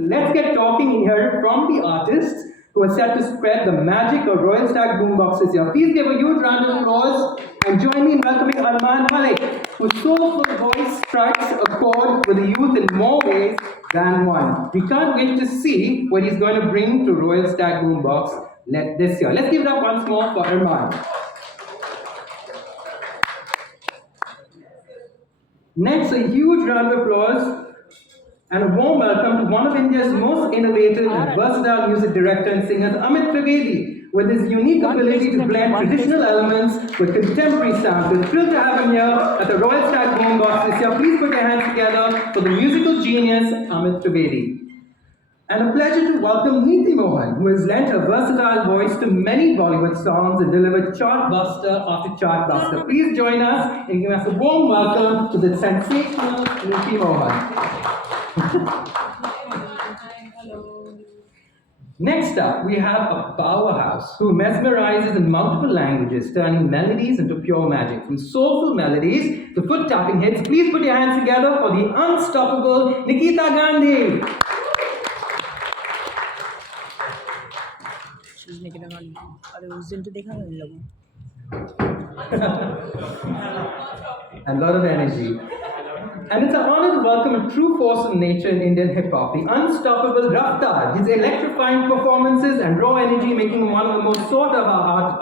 Let's get talking in here from the artists who are set to spread the magic of Royal Stag boomboxes here. Please give a huge round of applause and join me in welcoming Arman Malik, whose soulful voice strikes a chord with the youth in more ways than one. We can't wait to see what he's going to bring to Royal Stag boombox this year. Let's give it up once more for Arman. Next, a huge round of applause and a warm welcome to one of India's most innovative and versatile music director and singers, Amit Trivedi, with his unique ability to blend traditional elements with contemporary sounds. We're thrilled to have him here at the Royal Stag Boombox this year. Please put your hands together for the musical genius, Amit Trivedi. And a pleasure to welcome Neeti Mohan, who has lent her versatile voice to many Bollywood songs and delivered chartbuster after chartbuster. Please join us in giving us a warm welcome to the sensational Neeti Mohan. Next up, we have a powerhouse who mesmerizes in multiple languages, turning melodies into pure magic. From soulful melodies to foot-tapping hits, please put your hands together for the unstoppable Nikita Gandhi. And a lot of energy. And it's an honor to welcome a true force of nature in Indian hip-hop, the unstoppable Raftaar. His electrifying performances and raw energy making him one of the most sought-after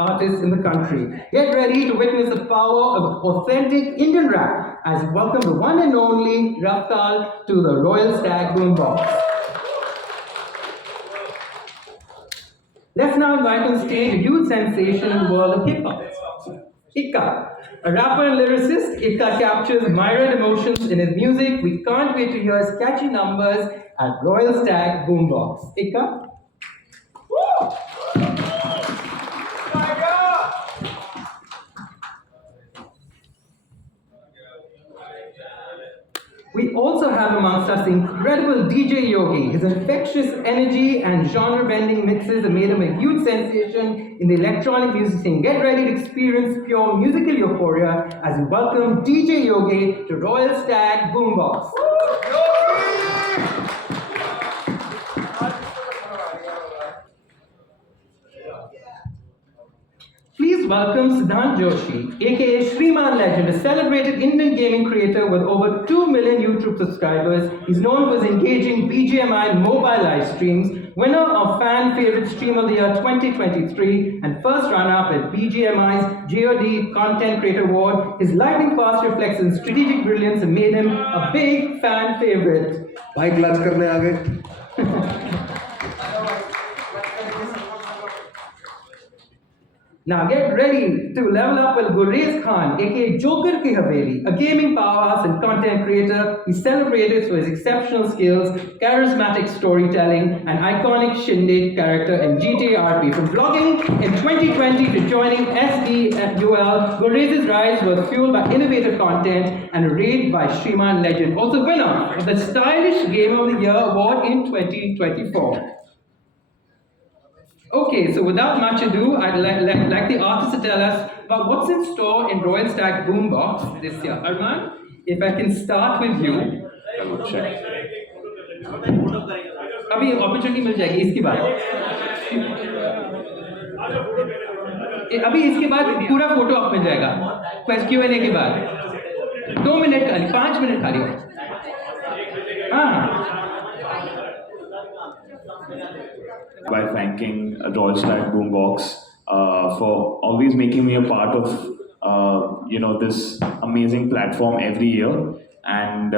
artists in the country. Get ready to witness the power of authentic Indian rap as we welcome the one and only Raftaar to the Royal Stag Boombox. Let's now invite on stage a huge sensation in the world of hip-hop, Ikka. A rapper and lyricist, Ikka captures myriad emotions in his music. We can't wait to hear his catchy numbers at Royal Stag Boombox. Ikka? We also have amongst us the incredible DJ Yogi. His infectious energy and genre-bending mixes have made him a huge sensation in the electronic music scene. Get ready to experience pure musical euphoria as we welcome DJ Yogi to Royal Stag Boombox. Please welcome Siddhant Joshi, aka Shriman Legend, a celebrated Indian gaming creator with over 2 million YouTube subscribers. He's known for his engaging BGMI mobile live streams, winner of Fan Favorite Stream of the Year 2023, and first runner-up at BGMI's JOD Content Creator Award. His lightning fast reflects and strategic brilliance have made him a big fan favorite. Mike lunch करने आ गए. Now get ready to level up with Gurrez Khan, aka Joker Ki Haveli, a gaming powerhouse and content creator. He's celebrated for his exceptional skills, charismatic storytelling, and iconic Shindig character in GTA RP. From vlogging in 2020 to joining SDUL, Gurrez's rise was fueled by innovative content and a raid by Shriman Legend, also winner of the Stylish Game of the Year award in 2024. Okay, so without much ado, I'd like the artist to tell us about what's in store in Royal Stag Boombox this year. Arman, if I can start with you. अभी opportunity मिल जाएगी इसके बाद. अभी इसके बाद पूरा photo आप मिल जाएगा. Q&A के बाद. 2 मिनट खाली, 5 मिनट खाली. हाँ. By thanking Royal Stag Boombox for always making me a part of this amazing platform every year, and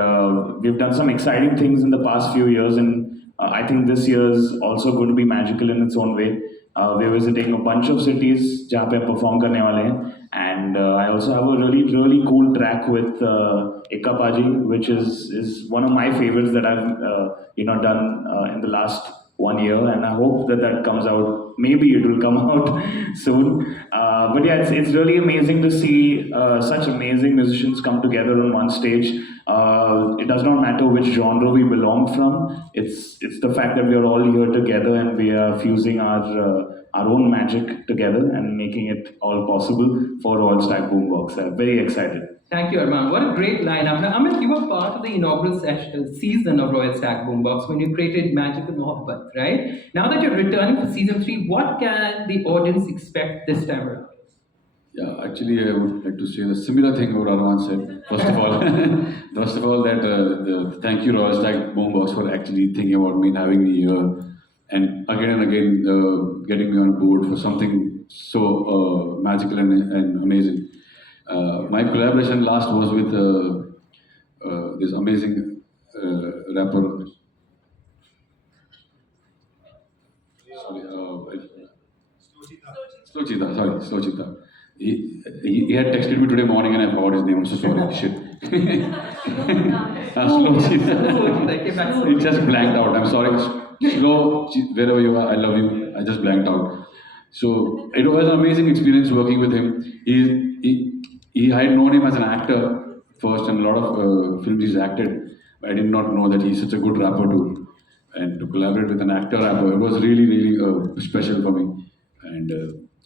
we've done some exciting things in the past few years, and I think this year is also going to be magical in its own way. We're visiting a bunch of cities जहाँ पे perform करने वाले हैं, and I also have a really cool track with Ikka Paji, which is one of my favorites that I've done in the last 1 year, and I hope that comes out. Maybe it will come out soon. But yeah, it's really amazing to see such amazing musicians come together on one stage. It does not matter which genre we belong from. It's the fact that we are all here together and we are fusing our own magic together and making it all possible for Royal Stag Boombox. I'm very excited. Thank you, Arman. What a great lineup. Now, Amit, you were part of the inaugural season of Royal Stag Boombox when you created Magical Mohabbat, right? Now that you're returning for season 3, what can the audience expect this time around? Yeah, actually, I would like to say a similar thing what Arman said. First of all, thank you Royal Stag Boombox for actually thinking about me and having me here, and again getting me on board for something so magical and amazing. My collaboration last was with this amazing rapper. Sorry, Slow Cheetah. He had texted me today morning and I forgot his name. I'm so sorry. Shit. Slow Cheetah. It just blanked out. I'm sorry. Wherever you are, I love you. I just blanked out. So it was an amazing experience working with him. I had known him as an actor first, and a lot of films he's acted. I did not know that he's such a good rapper too. And to collaborate with an actor rapper, it was really special for me. And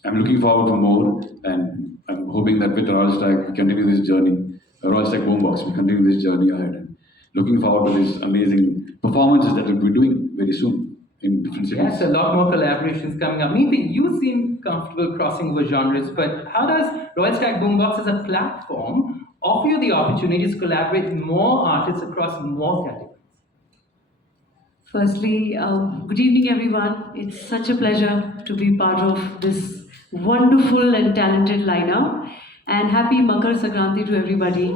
I'm looking forward for more. And I'm hoping that with Royal Stag, we continue this journey. Royal Stag Boombox, we continue this journey ahead. And looking forward to these amazing performances that we'll be doing very soon in different cities. Yes, a lot more collaborations coming up. Neeti, you seem comfortable crossing over genres, but how does Royal Stag Boombox as a platform offer you the opportunity to collaborate with more artists across more categories? Firstly, good evening, everyone. It's such a pleasure to be part of this wonderful and talented lineup. And happy Makar Sankranti to everybody.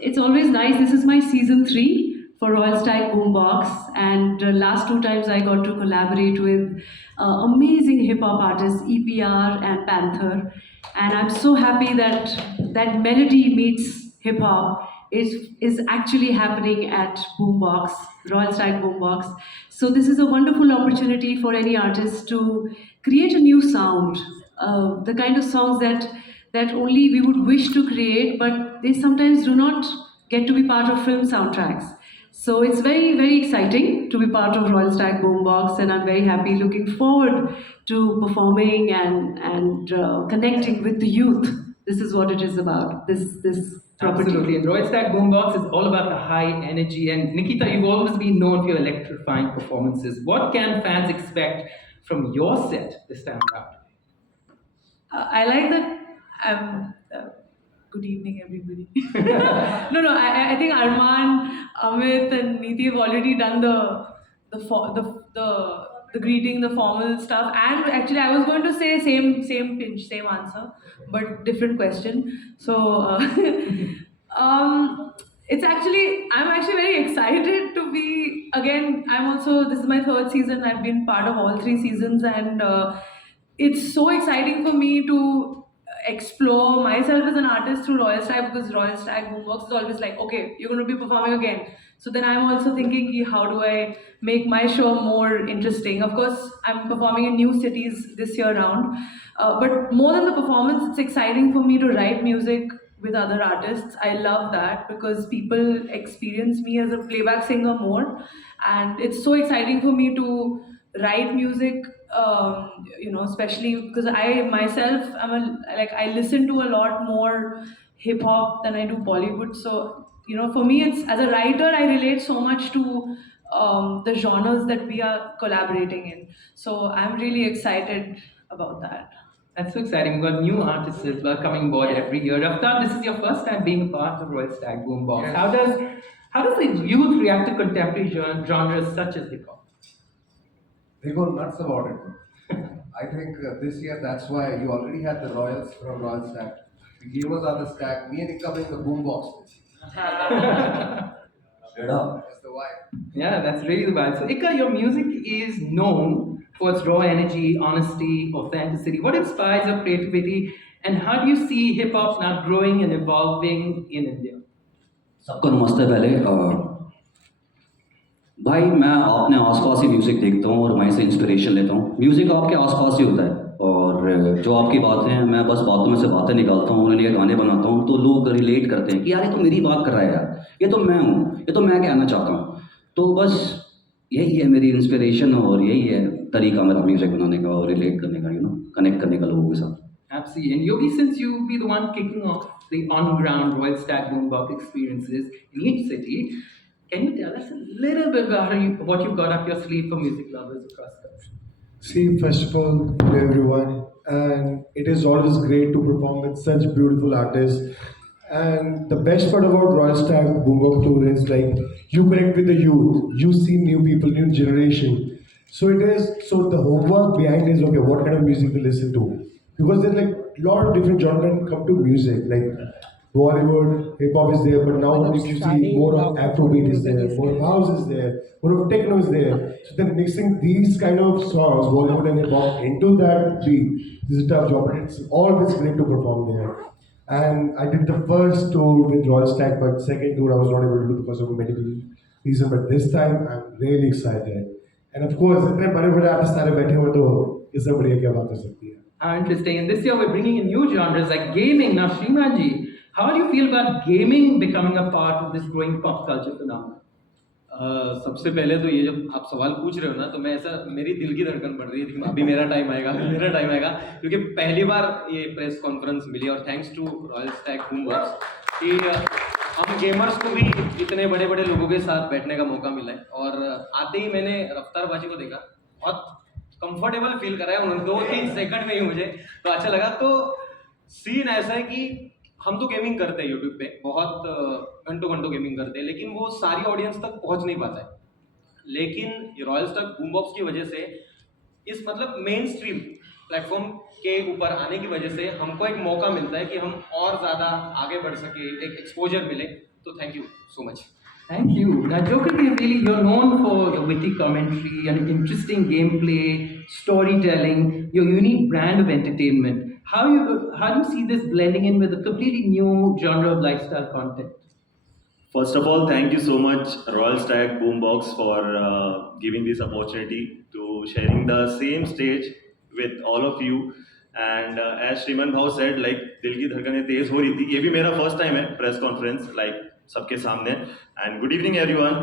It's always nice. This is my season 3 for Royal Stag Boombox, and last 2 times I got to collaborate with amazing hip hop artists EPR and Panther, and I'm so happy that that melody meets hip hop is actually happening at Boombox, Royal Stag Boombox. So this is a wonderful opportunity for any artist to create a new sound, the kind of songs that only we would wish to create, but they sometimes do not get to be part of film soundtracks. So it's very exciting to be part of Royal Stag Boombox, and I'm very happy, looking forward to performing and connecting with the youth. This is what it is about, this property. Absolutely, and Royal Stag Boombox is all about the high energy. And Nikita, you've always been known for your electrifying performances. What can fans expect from your set this time around? I like that. Good evening, everybody. No. I think Arman, Amit, and Neeti have already done the greeting, the formal stuff. And actually, I was going to say same pinch, same answer, but different question. So, I'm actually very excited to be again. This is my 3rd season. I've been part of all 3 seasons, and it's so exciting for me to explore myself as an artist through Royal Stag, because Royal Stag Boombox is always like, okay, you're going to be performing again. So then I'm also thinking, how do I make my show more interesting? Of course, I'm performing in new cities this year round. But more than the performance, it's exciting for me to write music with other artists. I love that because people experience me as a playback singer more. And it's so exciting for me to write music, especially because I myself I listen to a lot more hip hop than I do Bollywood. So for me, it's as a writer, I relate so much to the genres that we are collaborating in. So I'm really excited about that. That's so exciting. We've got new artists as well coming aboard every year. Raftaar, this is your first time being a part of Royal Stag Boombox. Yes. How does the youth react to contemporary genres such as hip hop? They go nuts about it. I think this year that's why you already had the Royals from Royal Stag. The gamers are the Stag. Me and Ika in the Boombox. That's the vibe. Yeah, that's really the vibe. So Ika, your music is known for its raw energy, honesty, authenticity. What inspires your creativity, and how do you see hip hop now growing and evolving in India? सबको नमस्ते पहले भाई मैं अपने आसपास ही music देखता हूँ और वहीं से इंस्पिरेशन लेता हूँ। म्यूज़िक आपके आसपास ही होता है और जो आपकी बातें हैं मैं बस बातों में से बातें निकालता हूँ, उन्हें लिए गाने बनाता हूँ तो लोग रिलेट करते हैं कि यार ये तो मेरी बात कर रहा है यार, ये तो मैं हूँ, ये तो मैं कहना चाहता हूँ। तो बस यही है मेरी इंस्पिरेशन और यही है तरीका मेरा म्यूज़िक बनाने का और रिलेट करने का, कनेक्ट करने का लोगों के साथ। Absolutely. And Yogi, since you'll be the one kicking off the on-ground Royal Stag Boombox experiences in each city, can you tell us a little bit about what you've got up your sleeve for music lovers across the country? See, first of all, hello everyone, and it is always great to perform with such beautiful artists. And the best part about Royal Stag Boombox Tour is like you connect with the youth, you see new people, new generation. So it is so the homework behind is okay, what kind of music they listen to? Because there's like a lot of different genres come to music, like Bollywood, hip hop is there, but now if you see more of Afrobeat is there, more of house is there, more of techno is there. So then mixing these kind of songs, Bollywood and hip hop, into that beat is a tough job, but it's always great to perform there. And I did the first tour with Royal Stag, but second tour I was not able to do because of a medical reason. But this time I'm really excited. And of course, इतने बड़े बड़े artist सारे बैठे हुए तो इससे बढ़िया क्या बात हो सकती है? Interesting. And this year we're bringing in new genres like gaming. Now, Shrimanji, how do you feel about gaming becoming a part of this growing pop culture phenomenon? सबसे पहले तो ये जब आप सवाल पूछ रहे हो ना तो मैं ऐसा मेरी दिल की धड़कन बढ़ रही है कि अभी मेरा टाइम आएगा मेरा टाइम आएगा क्योंकि पहली बार ये प्रेस कॉन्फ्रेंस मिली और thanks to Royal Stag Boombox कि हम गेमर्स को भी इतने बड़े बड़े लोगों के साथ बैठने का मौका मिला है और आते ही मैंने रफ्तार बाजी को देखा बहुत कंफर्टेबल फील करा है उन्होंने 2-3 सेकंड में ही मुझे तो अच्छा लगा तो सीन ऐसा है कि हम तो गेमिंग करते हैं यूट्यूब पे बहुत घंटों घंटों गेमिंग करते हैं लेकिन वो सारी ऑडियंस तक पहुंच नहीं पाता है लेकिन रॉयल स्टैग बूमबॉक्स की वजह से इस मतलब मेन स्ट्रीम प्लेटफॉर्म के ऊपर आने की वजह से हमको एक मौका मिलता है कि हम और ज़्यादा आगे बढ़ सके एक एक्सपोजर मिले तो thank you so much Thank you. Now, Joker, really, you're known for your witty commentary and interesting gameplay, storytelling, your unique brand of entertainment. How do you see this blending in with a completely new genre of lifestyle content? First of all, thank you so much, Royal Stag Boombox, for giving this opportunity to sharing the same stage with all of you. And as Shriman Bhau said, like दिल की धड़कनें तेज हो रही थी. ये भी मेरा first time है press conference, like सबके सामने. And good evening, everyone.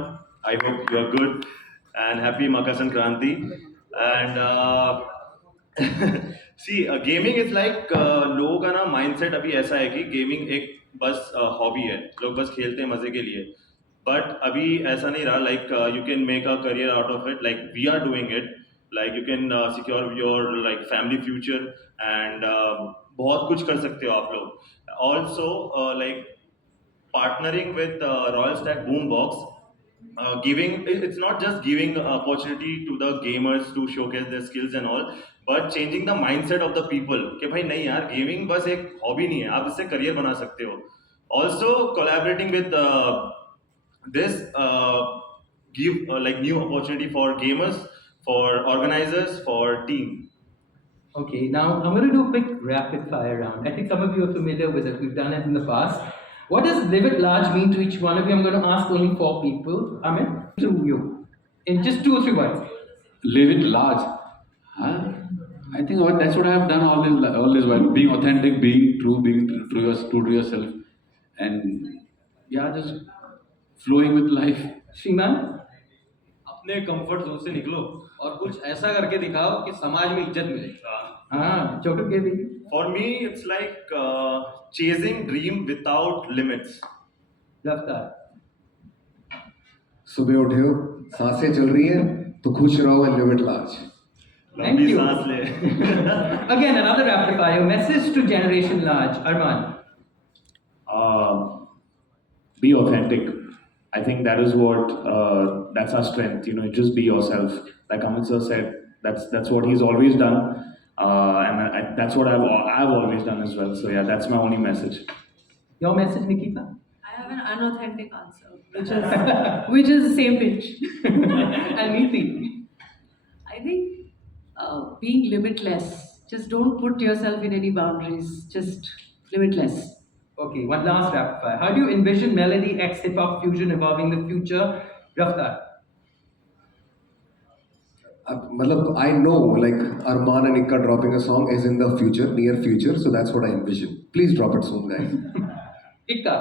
I hope you are good and happy Makar Sankranti. And see, gaming is like लोगों का ना mindset अभी ऐसा है कि gaming एक बस हॉबी है लोग बस खेलते हैं मजे के लिए बट अभी ऐसा नहीं रहा like you can make a career out of it like we are doing it like you can secure your like family future and बहुत कुछ कर सकते हो आप लोग also like partnering with Royal Stag Boombox giving it's not just giving opportunity to the gamers to showcase their skills and all but changing the mindset of the people कि भाई नहीं यार गेमिंग बस एक हॉबी नहीं है आप इससे करियर बना सकते हो also collaborating with this give like new opportunity for gamers for organizers for team. Okay, now I'm going to do a quick rapid fire round. I think some of you are familiar with it. We've done it in the past. What does live at large mean to each one of you? I'm going to ask only 4 people. Amin, to you. In just 2 or 3 words. Live it large. Huh? I think that's what I have done all this while. Being authentic, being true to yourself. And yeah, just flowing with life. Shriman? अपने comfort zone से निकलो और कुछ ऐसा करके दिखाओ कि समाज में इज्जत मिले Joker Kevi? For me it's like chasing dream without limits. Raftar? सुबह उठे हो सांसें चल रही हैं तो खुश रहो and live it large. Thank लंबी you. सांस ले Again, another rapid fire. Message to Generation Large. Arman? Be authentic. I think that is what that's our strength. You know, just be yourself. Like Amit sir said, that's what he's always done, and that's what I've always done as well. So yeah, that's my only message. Your message, Nikita? I have an unauthentic answer, which is the same pitch. And Neeti? I think being limitless. Just don't put yourself in any boundaries. Just limitless. Okay, one last rapid fire. How do you envision melody X hip hop fusion evolving in the future? Raftar? मतलब I know like Arman and Ikka dropping a song is in the future, near future, so that's what I envision. Please drop it soon, guys. Ikka?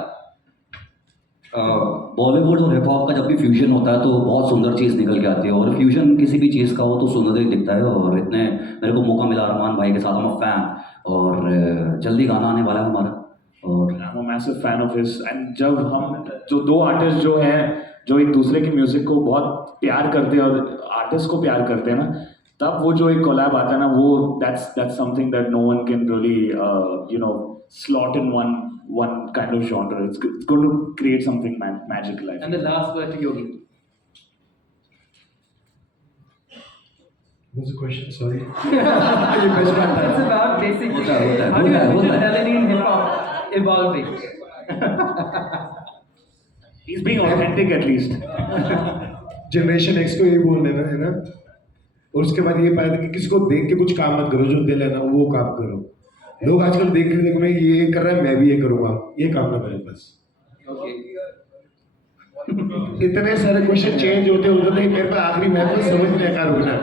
Bollywood और hip hop का जब भी fusion होता है तो बहुत सुंदर चीज़ निकल के आती है और फ्यूजन किसी भी चीज़ का हो तो सुंदर ही दिखता है और इतने मेरे को मौका मिला अरमान भाई के साथ हम फैन और जल्दी गाना आने वाला है हमारा। और I'm a massive fan of his and जब हम जो दो आर्टिस्ट जो हैं जो एक दूसरे की म्यूजिक को बहुत प्यार करते हैं और आर्टिस्ट को प्यार करते हैं ना, तब वो जो एक कोलैब आता है ना, वो that's something that no one can really slot in one kind of genre. It's going to create something magical. I think. And the last word to Yogi. What's the question? Sorry. You messed up. It's about basically होता है, how do you होता है, envision होता है। melody in hip hop evolving? He's being authentic at least. Generation x को यही बोल देना है ना, और उसके बाद ये पाया था कि किसी को देख के कुछ काम मत करो, जो दिल है ना वो काम करो। लोग आजकल देख के देख में ये कर रहा है, मैं भी ये करूँगा, ये काम ना करो बस। इतने सारे क्वेश्चन चेंज होते होते थे, मेरे पास आखिरी मैं तो समझ में आकर रुकना।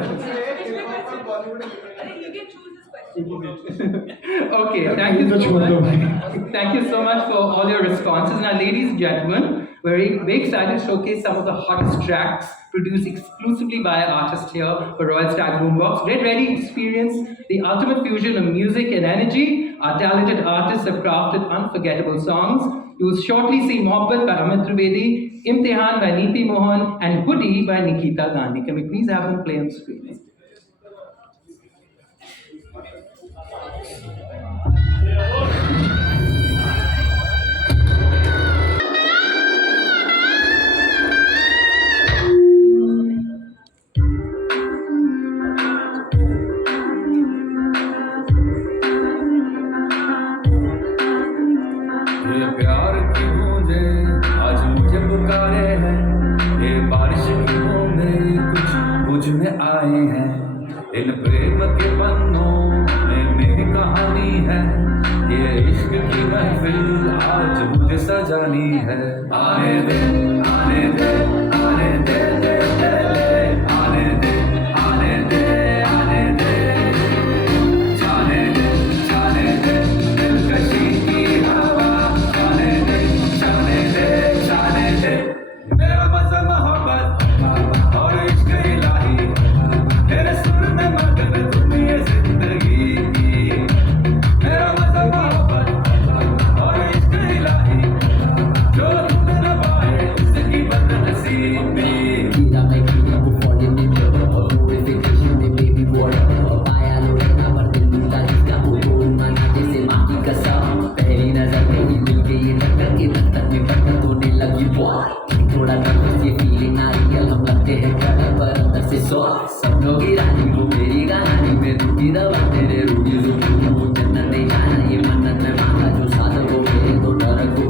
Okay, thank you so much. Thank you so much for all your responses. Now, ladies and gentlemen, we're very excited to showcase some of the hottest tracks produced exclusively by our artists here for Royal Stag Boombox. Get ready to experience the ultimate fusion of music and energy. Our talented artists have crafted unforgettable songs. You will shortly see Mohabbat by Amit Trivedi, Imtihan by Neeti Mohan, and Hoodie by Nikita Gandhi. Can we please have them play on screen? ये प्यार की बूंदें आज मुझे पुकारे हैं, ये बारिश की बूंदें कुछ मुझ में आए हैं। इन प्रेम के पन्नों में मेरी कहानी है, ये इश्क की महफिल आज मुझे सजानी है। आने दे आने दे आने दे दे दे दे, आने दे आने दे आने दे, जाने दे दिलकशी की हवा, जाने दे मेरा मज़ा मोहब्बत और इश्क इलाही, तेरे सुर में मगन तुम ये जिंदगी की। मेरा मज़ा मोहब्बत और इश्क इलाही, जो तुम न पाए उसकी बदनसीबी। पहली नजर में ही मिल गई ये टक्कर के दस्तक में बरकत होने लगी बहुत। थोड़ा नर्वस ये फीलिंग आ रही है, हम लगते हैं खड़े पर अंदर से सौ सपनों की रानी को मेरी कहानी में रूठी दवा तेरे रूठी जुबान जन्नत नहीं जाना ये मन्नत में मांगा जो साथ को मेरे तो डर को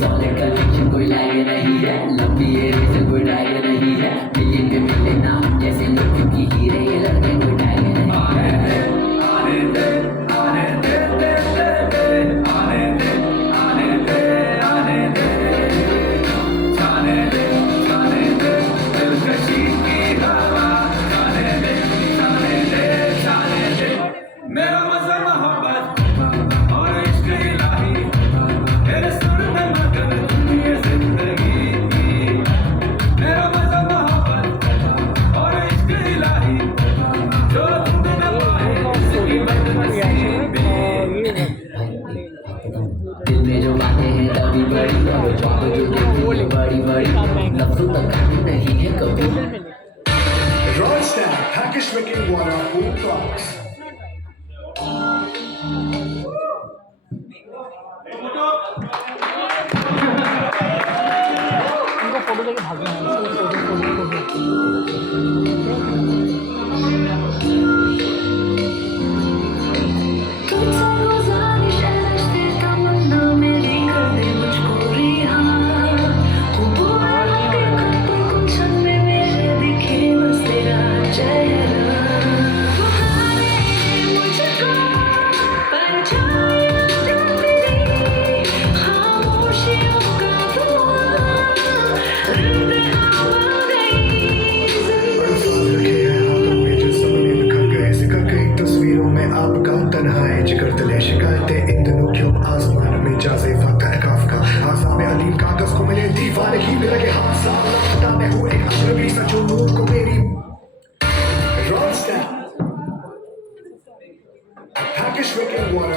सॉलिड कनेक्शन कोई लाइक नहीं है, लंबी ये रेस कोई डायग नहीं है, मिलियन पे मिले ना जैसे लोग क्योंकि हीरे ये लड़के कोई डायग नहीं है। आने दे आने दे दे दे दे, आने दे आने दे आने दे, जाने दे दिलकशी की हवा, जाने दे मेरा मज़ा मोहब्बत और इश्क इलाही, तेरे सुर में मगन तुम ये जिंदगी की। मेरा मज़ा मोहब्बत और इश्क इलाही, जो तुम न पाए उसकी बदनसीबी। दिल में जो बातें हैं तभी बड़ी, और जॉब जो देखती है बड़ी बड़ी, लफ्ज़ों तक नहीं है कभी। Royal Stag, Hackish Wicked Water, Boombox. Hackish Wicked Water.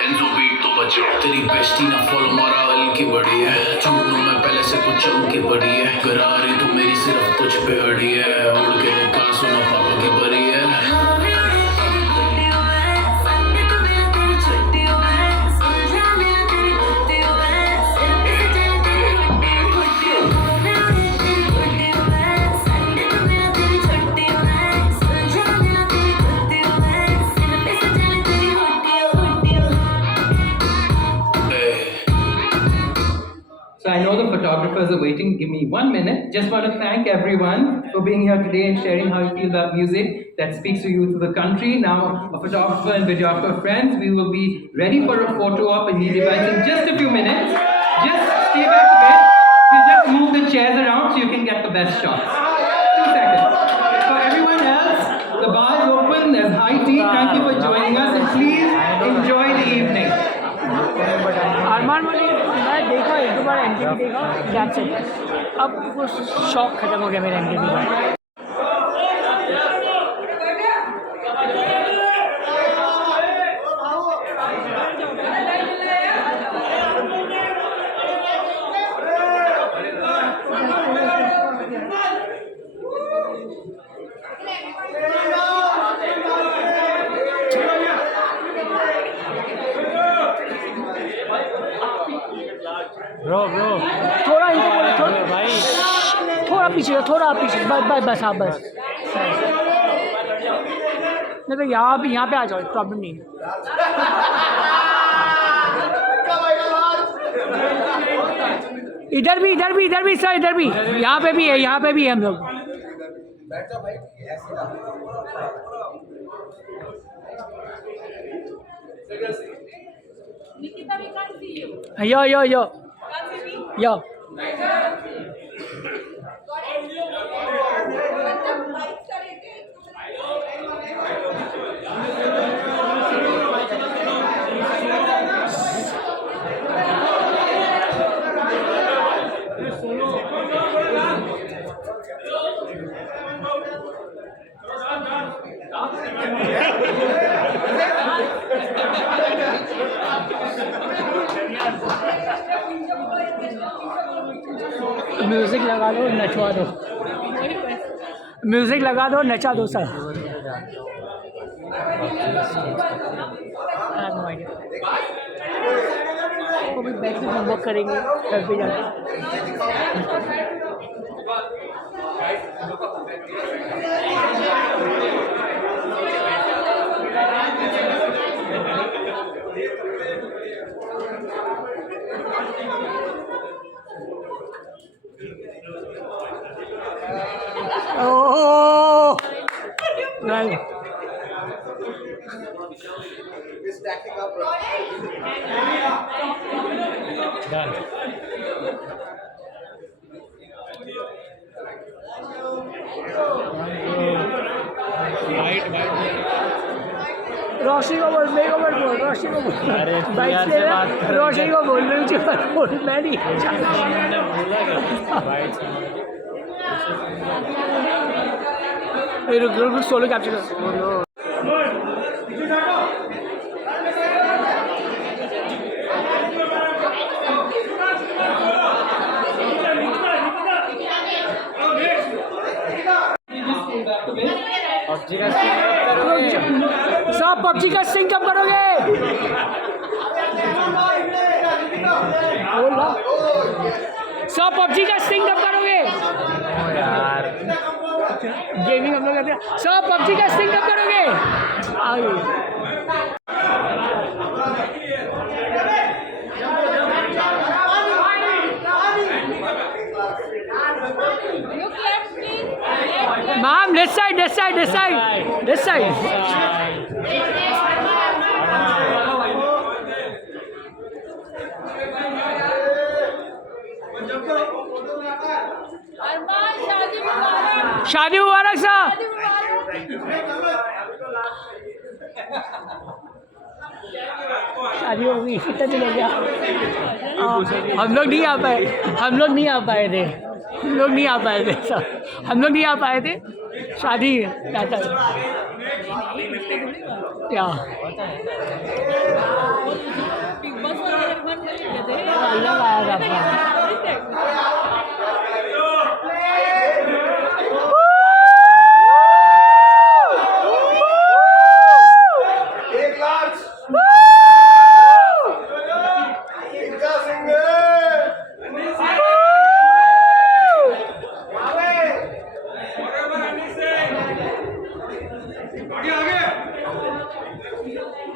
एंजो बीट तो बचे तेरी बेस्टी ना फॉलो मारा हल्की बड़ी है चूनू मैं पहले से कुछ चमकी पड़ी है गरारी तो मेरी सिर्फ तुझ पे अड़ी है उड़ के निकाल सुना पापा की बड़ी है So I know the photographers are waiting. Give me 1 minute. Just want to thank everyone for being here today and sharing how you feel about music that speaks to you through the country. Now, a photographer and videographer friends, we will be ready for a photo op and device in just a few minutes. Just stay back a bit. We'll just move the chairs around so you can get the best shots. 2 seconds. For everyone else, the bar is open. There's high tea. Thank you for joining us and please enjoy the evening. अरमान वाली मैं देखा एक दो बार MTV देखा that's it अब वो शौक खत्म हो गया मेरा MTV का ब्रो थोड़ा इनको बोलो थोड़ा भाई थोड़ा पीछे बस हाँ बस नहीं तो यहाँ पे आ जाओ प्रॉब्लम नहीं इधर भी सर इधर भी यहाँ पे भी है हम लोग Yo. म्यूजिक लगा दो नचवा दो म्यूजिक लगा दो नचा दो सर वो भी बैठ के होमवर्क करेंगे घर पे जाके Right. We're stacking up. Done. रोशनी को बोल मेरे को मत बोल रोशनी को बोल बाइक से रोशनी को बोल मुझे मत बोल मैं नहीं रुक सोलो कैप्चर कर सब पबजी का सिंक कब करोगे सब पबजी का सिंक कब करोगे यार गेमिंग हम लोग करते हैं सब पबजी का सिंक कब करोगे मैम this side शादी मुबारक साहब शादी हो गई कितना चला गया हम लोग नहीं आ पाए थे हम लोग नहीं आ पाए थे सब, हम लोग नहीं आ पाए थे, शादी क्या था क्या अलग आया था।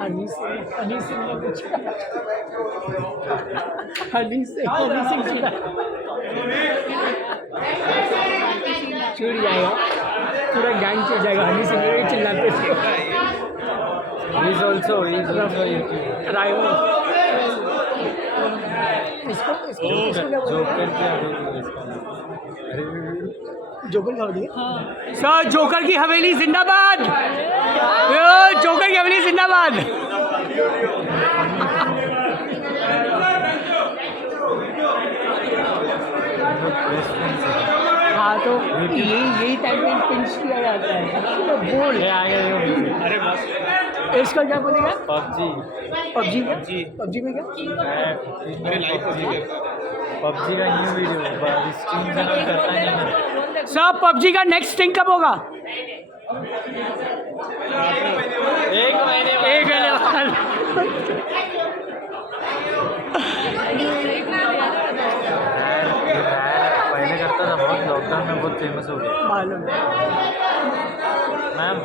हनी सिंह ने कुछ हनी सिंह छूट जाएगा, पूरा गैंग छूट जाएगा। हनी सिंह ने चिल्लाते थे He's also राइवल। इसको क्या बोलते हैं? जोकर की हवेली। सर जोकर की हवेली जिंदाबाद, जोकर की हवेली जिंदाबाद। हाँ तो यही टाइप में पिंच किया जाता है। बोल अरे बस इसका क्या बोलेगा? पबजी में क्या? पबजी का न्यू वीडियो स्ट्रीम करता नहीं। सर पबजी का नेक्स्ट स्टिंग कब होगा? एक महीने बाद। पहले करता था बहुत, लॉकडाउन में बहुत फेमस हो गया। मालूम है मैम।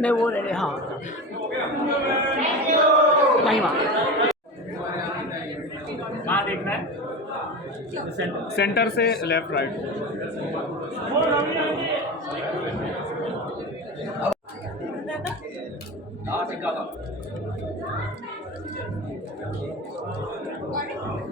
नहीं वो रहे हाँ नहीं वहाँ देखना है सेंटर से लेफ्ट राइट। Thank you.